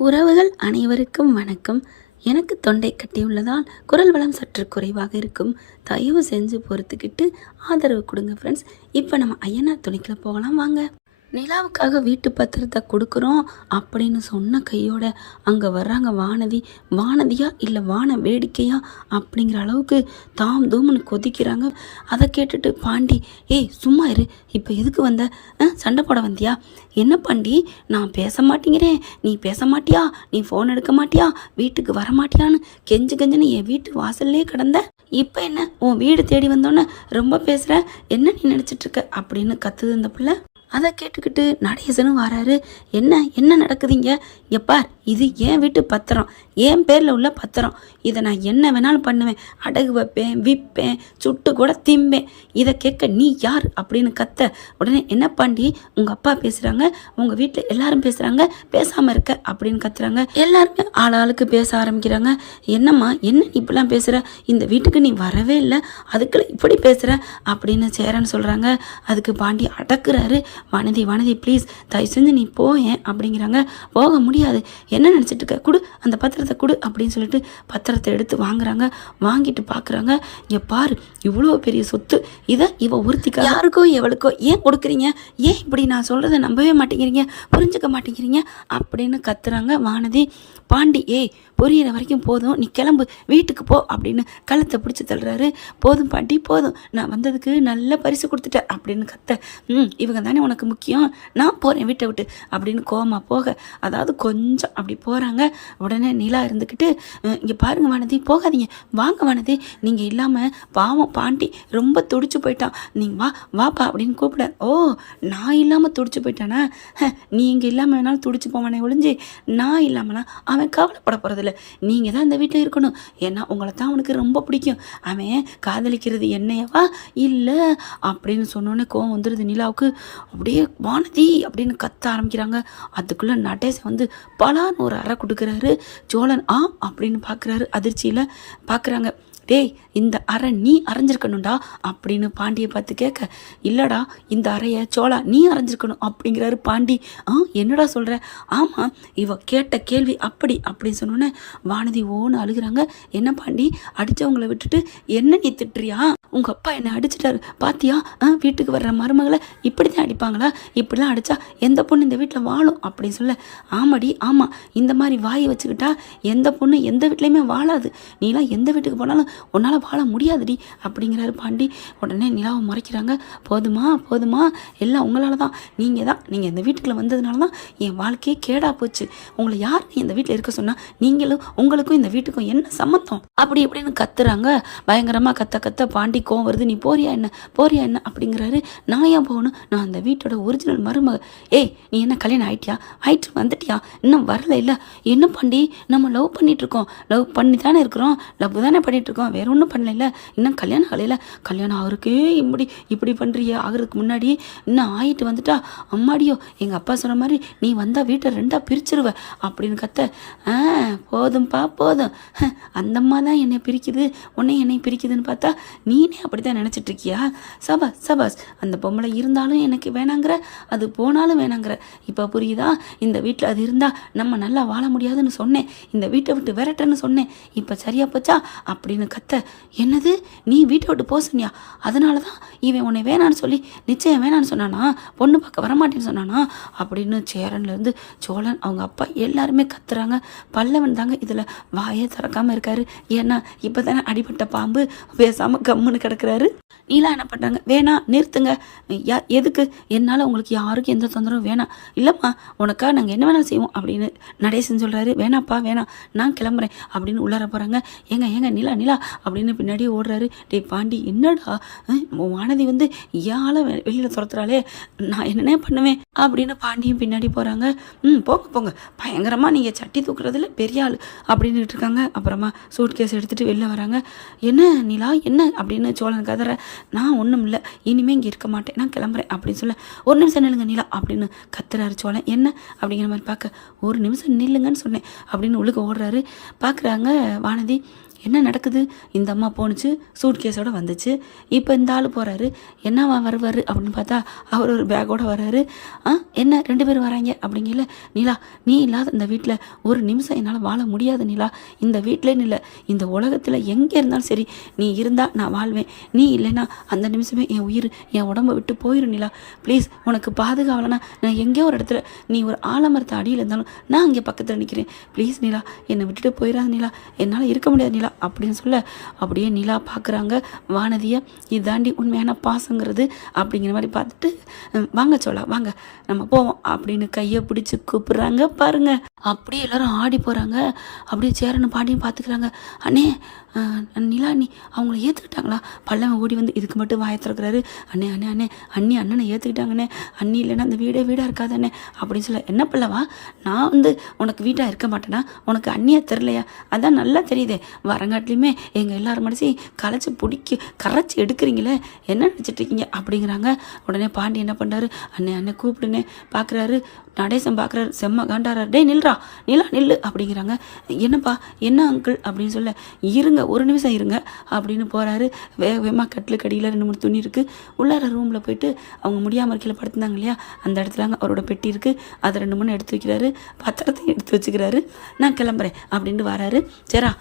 உறவுகள் அனைவருக்கும் வணக்கம். எனக்கு தொண்டை கட்டியுள்ளதால் குரல் வளம் சற்று குறைவாக இருக்கும். தயவு செஞ்சு பொறுத்துக்கிட்டு ஆதரவு கொடுங்க ஃப்ரெண்ட்ஸ். இப்போ நம்ம ஐயனார் துணிக்குள்ள போகலாம் வாங்க. நிலாவுக்காக வீட்டு பத்திரத்தை கொடுக்குறோம் அப்படின்னு சொன்ன கையோட அங்கே வர்றாங்க வானதி. வானதியா இல்லை வான வேடிக்கையா அப்படிங்கிற அளவுக்கு தாம் தூம்னு கொதிக்கிறாங்க. அதை கேட்டுட்டு பாண்டி, ஏய் சும்மா இரு, இப்போ எதுக்கு வந்த? சண்டை போட வந்தியா? என்ன பாண்டி, நான் பேச மாட்டேங்கிறேன், நீ பேச மாட்டியா, நீ ஃபோன் எடுக்க மாட்டியா, வீட்டுக்கு வர மாட்டியான்னு கெஞ்சுன்னு என் வீட்டு வாசல்லே கிடந்த. இப்போ என்ன உன் வீடு தேடி வந்தோன்னே ரொம்ப பேசுகிற, என்ன நீ நினச்சிட்டு இருக்க அப்படின்னு கத்துது இந்த பிள்ளை. அதை கேட்டுக்கிட்டு நடேசனும் வராரு. என்ன என்ன நடக்குதுங்க? எப்பா, இது என் வீட்டு பத்திரம், என் பேரில் உள்ள பத்திரம். இதை நான் என்ன வேணாலும் பண்ணுவேன், அடகு வைப்பேன், விற்பேன், சுட்டு கூட திம்பேன். இதை கேட்க நீ யார் அப்படின்னு கத்த உடனே, என்ன பாண்டி உங்கள் அப்பா பேசுகிறாங்க, உங்கள் வீட்டில் எல்லாரும் பேசுகிறாங்க, பேசாமல் இருக்க அப்படின்னு கத்துறாங்க. எல்லாருமே ஆளாளுக்கு பேச ஆரம்பிக்கிறாங்க. என்னம்மா என்ன நீ இப்படிலாம் பேசுகிற, இந்த வீட்டுக்கு நீ வரவே இல்லை, அதுக்குள்ள இப்படி பேசுகிற அப்படின்னு சேரன்னு சொல்கிறாங்க. அதுக்கு பாண்டி அடக்குறாரு. வானதி வானதி ப்ளீஸ் தயவு செஞ்சு நீ போயேன் அப்படிங்கிறாங்க. போக முடியாது, என்ன நினச்சிட்டு இருக்க, கொடு அந்த பத்திரத்தை கொடு அப்படின்னு சொல்லிட்டு பத்திரத்தை எடுத்து வாங்குறாங்க. வாங்கிட்டு பார்க்குறாங்க. இங்கே பாரு, இவ்வளோ பெரிய சொத்து, இதை இவ ஒருத்திக்கா யாருக்கோ எவளுக்கோ ஏன் கொடுக்குறீங்க, ஏன் இப்படி நான் சொல்கிறத நம்பவே மாட்டேங்கிறீங்க, புரிஞ்சுக்க மாட்டேங்கிறீங்க அப்படின்னு கத்துறாங்க வானதி. பாண்டி, ஏய் புரியிற வரைக்கும் போதும், நீ கிளம்பு வீட்டுக்கு போ அப்படின்னு கழுத்தை பிடிச்சி தள்ளுறாரு. போதும் பாண்டி போதும், நான் வந்ததுக்கு நல்ல பரிசு கொடுத்துட்டேன் அப்படின்னு கத்த. இவங்க தானே உனக்கு முக்கியம், நான் போகிறேன் வீட்டை விட்டு அப்படின்னு கோமா போக, அதாவது கொஞ்சம் அப்படி போகிறாங்க. உடனே நிலா இருந்துக்கிட்டு, இங்கே பாருங்க வானதி, போகாதீங்க, வாங்க வானதி, நீங்கள் இல்லாமல் பாவம் பாண்டி ரொம்ப துடிச்சு போயிட்டான், நீங்கள் வாப்பா அப்படின்னு கூப்பிட. ஓ, நான் இல்லாமல் துடிச்சு போயிட்டானா? நீ இங்கே இல்லாமல் வேணாலும் துடிச்சு போவானே ஒழிஞ்சு, நான் இல்லாமலாம் அவன் கவலைப்பட போகிறதில்ல, நீங்கள் தான் இந்த வீட்டில் இருக்கணும், ஏன்னா உங்களை தான் அவனுக்கு ரொம்ப பிடிக்கும், அவன் காதலிக்கிறது என்னையவா இல்லை அப்படின்னு சொன்னோன்னே கோவம் வந்துடுது நிலாவுக்கு. அப்படியே வானதி அப்படின்னு கத்த ஆரம்பிக்கிறாங்க. அதுக்குள்ளே நடேசன் வந்து பலான்னு ஒரு அறை கொடுக்குறாரு. சோழன் அப்படின்னு பார்க்குறாரு. அதிர்ச்சியில் பார்க்குறாங்க. டேய், இந்த அறை நீ அரைஞ்சிருக்கணும்டா அப்படின்னு பாண்டியை பார்த்து கேட்க, இல்லைடா இந்த அறையை சோழா நீ அரைஞ்சிருக்கணும் அப்படிங்கிறாரு பாண்டி. என்னடா சொல்கிற? ஆமாம், இவ கேட்ட கேள்வி அப்படி அப்படின்னு சொன்னோன்னே வானதி ஓன்னு அழுகிறாங்க. என்ன பாண்டி, அடித்தவங்களை விட்டுட்டு என்ன நீ திட்டுறியா? உங்கள் அப்பா என்னை அடிச்சிட்டாரு பாத்தியா? வீட்டுக்கு வர்ற மருமகளை இப்படி தான் அடிப்பாங்களா? இப்படிலாம் அடித்தா எந்த பொண்ணு இந்த வீட்டில் வாழும் அப்படின்னு சொல்ல. ஆமாடி ஆமாம், இந்த மாதிரி வாயை வச்சுக்கிட்டா எந்த பொண்ணு எந்த வீட்லேயுமே வாழாது, நீலாம் எந்த வீட்டுக்கு போனாலும் உன்னால் வாழ முடியாதுடி அப்படிங்கிறாரு பாண்டி. உடனே நிலாவை மறைக்கிறாங்க. போதுமா போதுமா, எல்லாம் உங்களால் தான், நீங்கள் இந்த வீட்டுக்குள்ளே வந்ததுனால தான் என் வாழ்க்கையே கேடா போச்சு. உங்களை யார் நீ இந்த வீட்டில் இருக்க சொன்னால், நீங்களும் உங்களுக்கும் இந்த வீட்டுக்கும் என்ன சம்மந்தம் அப்படி இப்படின்னு கத்துறாங்க. பயங்கரமாக கத்த பாண்டி கோவம் வருது. நீ போறியா என்ன அப்படிங்கிறாரு. நான் ஏன் போகணும், நான் அந்த வீட்டோட ஒரிஜினல் மருமக. ஏய், நீ என்ன கல்யாணம் ஆயிட்டு வந்துட்டியா, இன்னும் வரல? இல்லை என்ன பாண்டி, நம்ம லவ் பண்ணிகிட்ருக்கோம், லவ் பண்ணி தானே இருக்கிறோம், லவ் தானே பண்ணிகிட்ருக்கோம், வேற ஒன்றும் பண்ணல, இன்னும் கல்யாணம் ஆகலையில, கல்யாணம் ஆகிறதுக்கே இப்படி பண்ணுறிய, ஆகிறதுக்கு முன்னாடி இன்னும் ஆகிட்டு வந்துட்டா, அம்மாடியோ எங்கள் அப்பா சொன்ன மாதிரி நீ வந்தால் வீட்டை ரெண்டாக பிரிச்சிருவ அப்படின்னு கத்த. போதும்பா போதும், அந்த அம்மா தான் என்னை பிரிக்குது, என்னை பிரிக்குதுன்னு பார்த்தா நீனே அப்படி தான் நினச்சிட்ருக்கியா? சபாஸ், அந்த பொம்பளை இருந்தாலும் எனக்கு வேணாங்கிற, அது போனாலும் வேணாங்கிற, இப்போ புரியுதா? இந்த வீட்டில் அது இருந்தால் நம்ம நல்லா வாழ முடியாதுன்னு சொன்னேன், இந்த வீட்டை விட்டு விரட்டன்னு சொன்னேன், இப்போ சரியா போச்சா அப்படின்னு கத்த. என்னது, நீ வீட்டை விட்டு போக சொன்னியா? அதனால தான் இவன் உன்னை வேணான்னு சொல்லி நிச்சயம் வேணான்னு சொன்னானா, பொண்ணு பார்க்க வரமாட்டேன்னு சொன்னானா அப்படின்னு சேரன்லேருந்து சோழன் அவங்க அப்பா எல்லாருமே கத்துறாங்க. பல்லவன் தாங்க இதில் வாயே திறக்காமல் இருக்காரு. ஏன்னா இப்போ தானே அடிபட்ட பாம்பு பேசாமல் கம்முன்னு கிடக்குறாரு. நீலா என்ன பண்ணுறாங்க, வேணாம் நிறுத்துங்க, எதுக்கு, என்னால் உங்களுக்கு யாருக்கும் எந்த தொந்தரவும் வேணாம், இல்லைம்மா உனக்கா நாங்கள் என்ன வேணாலும் செய்வோம் அப்படின்னு நடேசன் சொல்கிறாரு. வேணாப்பா வேணாம், நான் கிளம்புறேன் அப்படின்னு உள்ளார போகிறாங்க. ஏங்க நிலா அப்படின்னு பின்னாடியே ஓடுறாரு. டே பாண்டி, என்னடா வானதி வந்து ஏழை வெளியில் துரத்துறாளே, நான் என்னென்ன பண்ணுவேன் அப்படின்னு பாண்டியும் பின்னாடி போகிறாங்க. போங்க பயங்கரமாக நீங்கள் சட்டி தூக்குறதுல பெரிய ஆள் அப்படின்னுட்டு இருக்காங்க. அப்புறமா சூட் கேஸ் எடுத்துகிட்டு வெளில வராங்க. என்ன நிலா என்ன அப்படின்னு சோழன் கதற. நான் ஒன்றும் இல்லை, இனிமேல் இங்கே இருக்க மாட்டேன், நான் கிளம்புறேன் அப்படின்னு சொல்ல. ஒரு நிமிஷம் நில்லுங்க நிலா அப்படின்னு கத்துறாரு சோழன். என்ன அப்படிங்கிற மாதிரி பார்க்க, ஒரு நிமிஷம் நில்லுங்கன்னு சொன்னேன் அப்படின்னு உள்ளுக்கு ஓடுறாரு. பார்க்குறாங்க வானதி. என்ன நடக்குது? இந்த அம்மா போணுச்சு, சூட்கேஸோட வந்துச்சு. இப்போ இந்த ஆள் போகிறாரு, என்னவா வருவார் அப்படின்னு பார்த்தா அவர் ஒரு பேக்கோடு வர்றாரு. என்ன 2 பேரும் வராங்க அப்படிங்கல. நிலா, நீ இல்லாத இந்த வீட்டில் ஒரு நிமிஷம் என்னால் வாழ முடியாது நிலா. இந்த வீட்டிலேன்னு இல்லை, இந்த உலகத்தில் எங்கே இருந்தாலும் சரி, நீ இருந்தால் நான் வாழ்வேன். நீ இல்லைன்னா அந்த நிமிஷமே என் உயிர் என் உடம்பை விட்டு போயிடும் நிலா. ப்ளீஸ், உனக்கு பாதுகாவலைன்னா நான் எங்கேயோ ஒரு இடத்துல, நீ ஒரு ஆலமரத்து அடியில் இருந்தாலும் நான் இங்கே பக்கத்தில் நிற்கிறேன். ப்ளீஸ் நிலா, என்னை விட்டுட்டு போயிடாத நிலா, என்னால் இருக்க முடியாது நிலா அப்படின்னு சொல்ல, அப்படியே நிலா பார்க்குறாங்க வானதியை. இதாண்டி உண்மையான பாசங்கிறது அப்படிங்கிற மாதிரி பார்த்துட்டு, வாங்க சோலா வாங்க நம்ம போவோம் அப்படின்னு கையை பிடிச்சி கூப்பிட்றாங்க பாருங்க. அப்படியே எல்லாரும் ஆடி போகிறாங்க. அப்படியே சேரன்னு பாண்டியும் பார்த்துக்கிறாங்க. அண்ணே, நிலா நீ அவங்கள ஏற்றுக்கிட்டாங்களா? பல்லவன் ஓடி வந்து இதுக்கு மட்டும் வாயை திறக்கிறாரு. அண்ணே அண்ணே அண்ணே அண்ணி அண்ணனை ஏற்றுக்கிட்டாங்கண்ணே, அண்ணி இல்லைன்னா அந்த வீடாக இருக்காதண்ணே அப்படின்னு சொல்ல, என்ன பல்லவா, நான் வந்து உனக்கு வீடாக இருக்க மாட்டேனா? உனக்கு அண்ணியாக தெரிலையா? அதான் நல்லா தெரியுதே, வரங்காட்டிலையுமே எங்கள் எல்லாரும் மனசையும் கரைச்சி எடுக்கிறீங்களே, என்ன நினச்சிட்ருக்கீங்க அப்படிங்கிறாங்க. உடனே பாண்டி என்ன பண்ணுறாரு, அண்ணே அண்ணே கூப்பிடுனே பார்க்குறாரு. நடேசன் பார்க்குறாரு, செம்ம காண்டாரார். டே நில்றா, நில்லு அப்படிங்கிறாங்க. என்னப்பா என்ன அங்கிள் அப்படின்னு சொல்ல, இருங்க ஒரு நிமிஷம் இருங்க அப்படின்னு போகிறாரு. வேகமாக கட்டிலுக்கு அடியில் 2-3 துணி இருக்குது. உள்ளார ரூமில் போயிட்டு அவங்க முடியாமல் இருக்கையில் படுத்துனாங்க இல்லையா, அந்த இடத்துல அவரோட பெட்டி இருக்குது. அதை 2-3 எடுத்து வைக்கிறாரு. பத்திரத்தையும் எடுத்து வச்சுக்கிறாரு. நான் கிளம்புறேன் அப்படின்ட்டு வராரு. சரிா,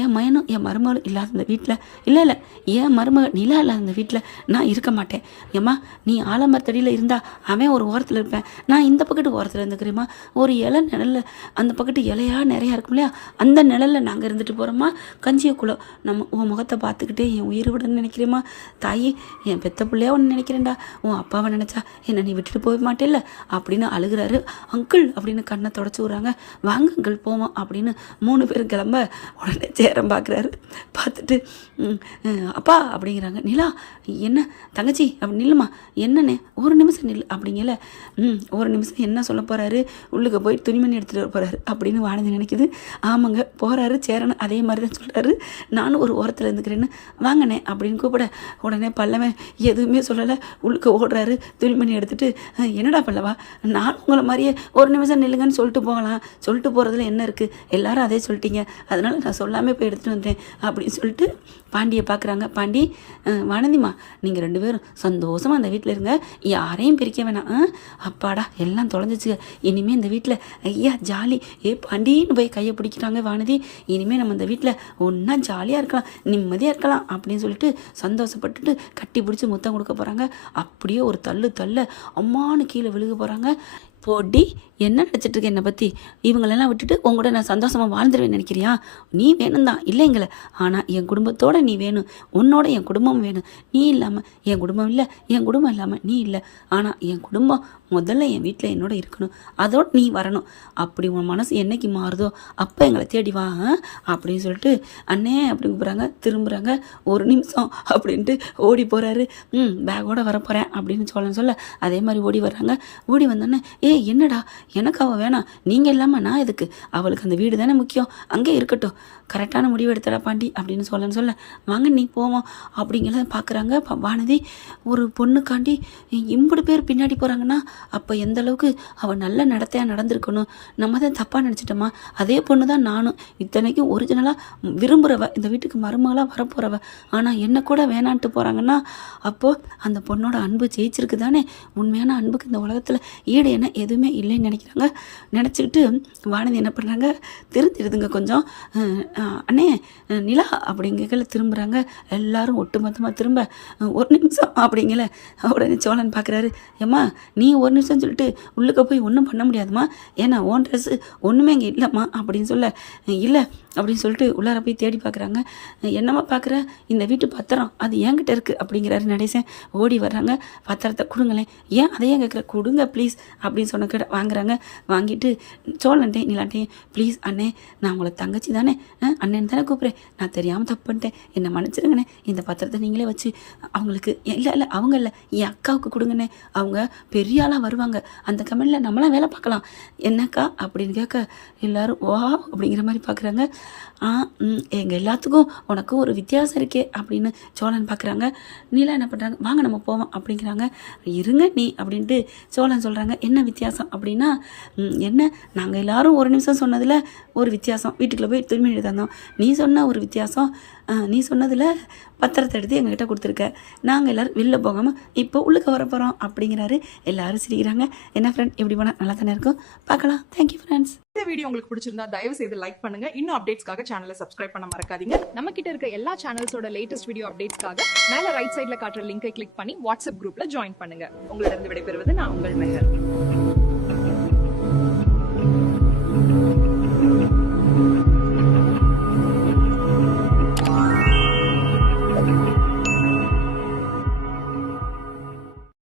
என் மயனும் என் மருமகளும் இல்லாத இந்த வீட்டில், இல்லை என் மருமகள் நிலா இல்லாத இந்த வீட்டில் நான் இருக்க மாட்டேன். ஏம்மா, நீ ஆலமரத்தடியில் இருந்தால் அவன் ஒரு ஓரத்தில் இருப்பேன், நான் இந்த பக்கத்து ஓரத்தில் இருந்துக்கிறேம்மா. ஒரு இலை நிழலில் அந்த பக்கத்து இலையாக நிறையா இருக்கும் இல்லையா, அந்த நிழலில் நாங்கள் இருந்துட்டு போகிறோம்மா. கஞ்சியக்குள்ளே நம்ம உன் முகத்தை பார்த்துக்கிட்டே என் உயிரை விடன்னு நினைக்கிறேம்மா. தாயி, என் பெத்த பிள்ளையா ஒன்று நினைக்கிறேன்டா. உன் அப்பாவை நினச்சா என்னை நீ விட்டுட்டு போக மாட்டேல்ல அப்படின்னு அழுகிறாரு. அங்கிள் அப்படின்னு கண்ணை தொடச்சி விட்றாங்க. வாங்க அங்கிள் போவோம் அப்படின்னு 3 பேரும் கிளம்ப, உடனே சேரம் பார்க்குறாரு. பார்த்துட்டு அப்பா அப்படிங்கிறாங்க. நிலா, என்ன தங்கச்சி அப்படி நில்லுமா, என்னண்ணே ஒரு நிமிஷம் நில் அப்படிங்கல. ஒரு நிமிஷம் என்ன சொல்ல போகிறாரு, உள்ளுக்கு போய் துணிமணி எடுத்துகிட்டு போகிறாரு அப்படின்னு வானதி நினைக்குது. ஆமாங்க போகிறாரு. சேரன்னு அதே மாதிரி தான் சொல்கிறாரு, நானும் ஒரு ஓரத்தில் இருந்துக்கிறேன்னு. வாங்கண்ணே அப்படின்னு கூப்பிட, உடனே பல்லவன் எதுவுமே சொல்லலை, உள்ளுக்கு ஓடுறாரு. துணிமணி எடுத்துகிட்டு, என்னடா பல்லவா, நான் உங்களை மாதிரியே ஒரு நிமிஷம் நில்லுங்கன்னு சொல்லிட்டு போகலாம், சொல்லிட்டு போகிறதுல என்ன இருக்குது, எல்லாரும் அதே சொல்லிட்டீங்க, அதனால் நான் சொல்லாமல் போய் எடுத்துகிட்டு வந்தேன் அப்படின்னு சொல்லிட்டு பாண்டியை பார்க்குறாங்க. பாண்டி, வானதிமா, நீங்கள் 2 பேரும் சந்தோஷமாக அந்த வீட்டில் இருங்க, யாரையும் பிரிக்க வேணாம். அப்பாடா எல்லாம் தொலைஞ்சிச்சுங்க, இனிமேல் இந்த வீட்டில் ஐயா ஜாலி. பாண்டின்னு போய் கையை பிடிக்கிறாங்க வானதி. இனிமேல் நம்ம இந்த வீட்டில் ஒன்றா ஜாலியாக இருக்கலாம், நிம்மதியாக இருக்கலாம் அப்படின்னு சொல்லிட்டு சந்தோஷப்பட்டுட்டு கட்டி பிடிச்சி முத்தம் கொடுக்க போகிறாங்க. அப்படியே ஒரு தள்ள அம்மானு கீழே விழுக போகிறாங்க. போடி, என்ன நினச்சிட்டு இருக்க என்னை பற்றி? இவங்களெல்லாம் விட்டுட்டு உங்களோட நான் சந்தோஷமாக வாழ்ந்துருவேன்னு நினைக்கிறியா? நீ வேணும் தான் இல்லைங்களே, ஆனால் என் குடும்பத்தோடு நீ வேணும், உன்னோட என் குடும்பம் வேணும். நீ இல்லாமல் என் குடும்பம் இல்லை, என் குடும்பம் இல்லாமல் நீ இல்லை. ஆனால் என் குடும்பம் முதல்ல என் வீட்டில் என்னோட இருக்கணும், அதோடு நீ வரணும். அப்படி உன் மனசு என்னைக்கு மாறுதோ அப்போ எங்களை தேடி வா அப்படின்னு சொல்லிட்டு அண்ணே அப்படி கூப்பிட்றாங்க. திரும்புகிறாங்க. ஒரு நிமிஷம் அப்படின்ட்டு ஓடி போகிறாரு. பேக்கோட வரப்போகிறேன் அப்படின்னு சொல்ல அதே மாதிரி ஓடி வர்றாங்க. ஓடி வந்தோன்னே, என்னடா எனக்கு அவள் வேணாம், நீங்கள் இல்லாமல் நான் எதுக்கு, அவளுக்கு அந்த வீடு தானே முக்கியம், அங்கே இருக்கட்டும், கரெக்டான முடிவு எடுத்தடா பாண்டி அப்படின்னு சொல்ல வாங்க நீ போவோம் அப்படிங்கிறத பார்க்குறாங்க. வானதி, ஒரு பொண்ணுக்காண்டி இம்புடு பேர் பின்னாடி போகிறாங்கன்னா அப்போ எந்த அளவுக்கு அவள் நல்ல நடத்தையாக நடந்திருக்கணும். நம்ம தான் தப்பாக நினச்சிட்டோமா? அதே பொண்ணு தான் நானும், இத்தனைக்கும் ஒரிஜினலாக விரும்புகிறவ, இந்த வீட்டுக்கு மருமகளாக வரப்போகிறவ, ஆனால் என்ன கூட வேணான்ட்டு போகிறாங்கன்னா அப்போது அந்த பொண்ணோட அன்பு ஜெயிச்சிருக்கு தானே. உண்மையான அன்புக்கு இந்த உலகத்தில் ஈடு என்ன எதுவுமே இல்லைன்னு நினைக்கிறாங்க. நினச்சிக்கிட்டு வானதி என்ன பண்ணுறாங்க, திருந்திடுதுங்க கொஞ்சம். அண்ணே நிலா அப்படிங்கல திரும்புகிறாங்க. எல்லாரும் ஒட்டுமொத்தமாக திரும்ப, ஒரு நிமிஷம் அப்படிங்கல. உடனே சோழன் பார்க்குறாரு. ஏம்மா, நீ ஒரு நிமிஷம் சொல்லிட்டு உள்ளுக்க போய் ஒன்றும் பண்ண முடியாதுமா, ஏன்னா ஓன் ட்ரெஸ்ஸு ஒன்றுமே இங்கே இல்லைம்மா அப்படின்னு சொல்ல, இல்லை அப்படின்னு சொல்லிட்டு உள்ளார போய் தேடி பார்க்குறாங்க. என்னம்மா பார்க்குற, இந்த வீட்டு பத்திரம் அது என்கிட்ட இருக்குது அப்படிங்கிறாரு நடேசன். ஓடி வர்றாங்க. பத்திரத்தை கொடுங்களேன். ஏன் அதையே கேட்குற, கொடுங்க ப்ளீஸ் அப்படின்னு சொன்ன கிட்ட வாங்குறாங்க. வாங்கிட்டு சோழன்ட்டே நிலாட்டையும், ப்ளீஸ் அண்ணே, நான் உங்களை தங்கச்சி தானே, அண்ணன் தானே கூப்பிட்றேன், நான் தெரியாமல் தப்பு பண்ணிட்டேன், என்னை மன்னிச்சிருங்கண்ணே, இந்த பத்திரத்தை நீங்களே வச்சு அவங்களுக்கு, இல்லை அவங்க இல்லை என் அக்காவுக்கு கொடுங்கண்ணே, அவங்க பெரிய ஆளாக நம்மளாம் வருவாங்க, அந்த கம்பெனியில் நம்மளாம் வேலை பார்க்கலாம் என்னக்கா அப்படின்னு கேட்க எல்லாரும் வா அப்படிங்கிற மாதிரி பார்க்குறாங்க. எங்கள் எல்லாத்துக்கும் உனக்கும் ஒரு வித்தியாசம் இருக்கே அப்படின்னு சோழன் பார்க்குறாங்க. நீலா என்ன பண்ணுறாங்க, வாங்க நம்ம போவோம் அப்படிங்கிறாங்க. இருங்க நீ அப்படின்ட்டு சோழன் சொல்கிறாங்க. என்ன வித்தியாசம் அப்படின்னா, என்ன நாங்கள் எல்லாரும் ஒரு நிமிஷம் சொன்னதில் ஒரு வித்தியாசம், வீட்டுக்குள்ளே போய் துணிமணி தந்தோம், நீ சொன்ன ஒரு வித்தியாசம், நீ சொன்னதில் பத்திரத்தை எடுத்து எங்ககிட்ட கொடுத்துருக்க, நாங்கள் எல்லோரும் வெளில போகாமல் இப்போ உள்ளுக்க வர போகிறோம் அப்படிங்கிறாரு. எல்லாரும் சிரிக்கிறாங்க. என்ன ஃப்ரெண்ட் இப்படி போனால் நல்லா தானே இருக்கும், பார்க்கலாம். Thank you friends. இந்த வீடியோ உங்களுக்கு பிடிச்சிருந்தா தயவு செய்து லைக் பண்ணுங்க. இன்னும் அப்டேட்ஸ்க்காக சேனலை சப்ஸ்கிரைப் பண்ண மறக்காதீங்க. நம்ம கிட்ட இருக்க எல்லா சேனல்ஸோட லேட்டஸ்ட் வீடியோ அப்டேட்ஸ்க்காக மேல ரைட் சைடுல காட்டுற லிங்கை கிளிக் பண்ணி வாட்ஸ்அப் குரூப்ல ஜாயின் பண்ணுங்க. உங்களிடம் விடைபெறுவது நான் உங்கள் மெஹர்.